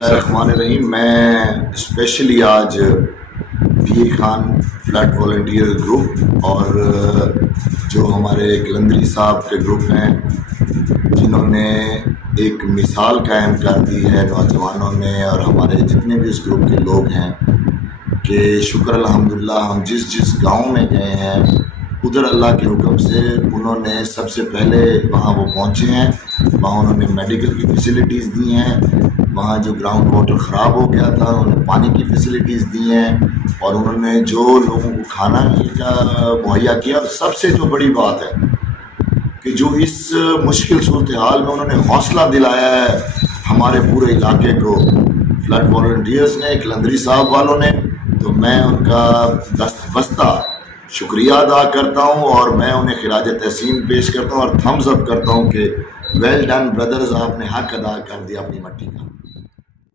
الرحمن الرحیم، میں اسپیشلی آج پیر خان فلڈ والنٹیئر گروپ اور جو ہمارے کلندری صاحب کے گروپ ہیں جنہوں نے ایک مثال قائم کر دی ہے نوجوانوں نے اور ہمارے جتنے بھی اس گروپ کے لوگ ہیں کہ شکر الحمدللہ ہم جس گاؤں میں گئے ہیں ادھر اللہ کے حکم سے انہوں نے سب سے پہلے وہاں وہ پہنچے ہیں، وہاں انہوں نے میڈیکل کی فیسلٹیز دی ہیں، وہاں جو گراؤنڈ واٹر خراب ہو گیا تھا انہوں نے پانی کی فیسلٹیز دی ہیں اور انہوں نے جو لوگوں کو کھانا کا مہیا کیا۔ سب سے جو بڑی بات ہے کہ جو اس مشکل صورتحال میں انہوں نے حوصلہ دلایا ہے ہمارے پورے علاقے کو، فلڈ والنٹیئرز نے، کلندری صاحب والوں نے، تو میں ان کا دست بستہ شکریہ ادا کرتا ہوں اور میں انہیں خراج تحسین پیش کرتا ہوں اور تھمز اپ کرتا ہوں کہ ویل ڈن بردرز، آپ نے حق ادا کر دیا اپنی مٹی کا۔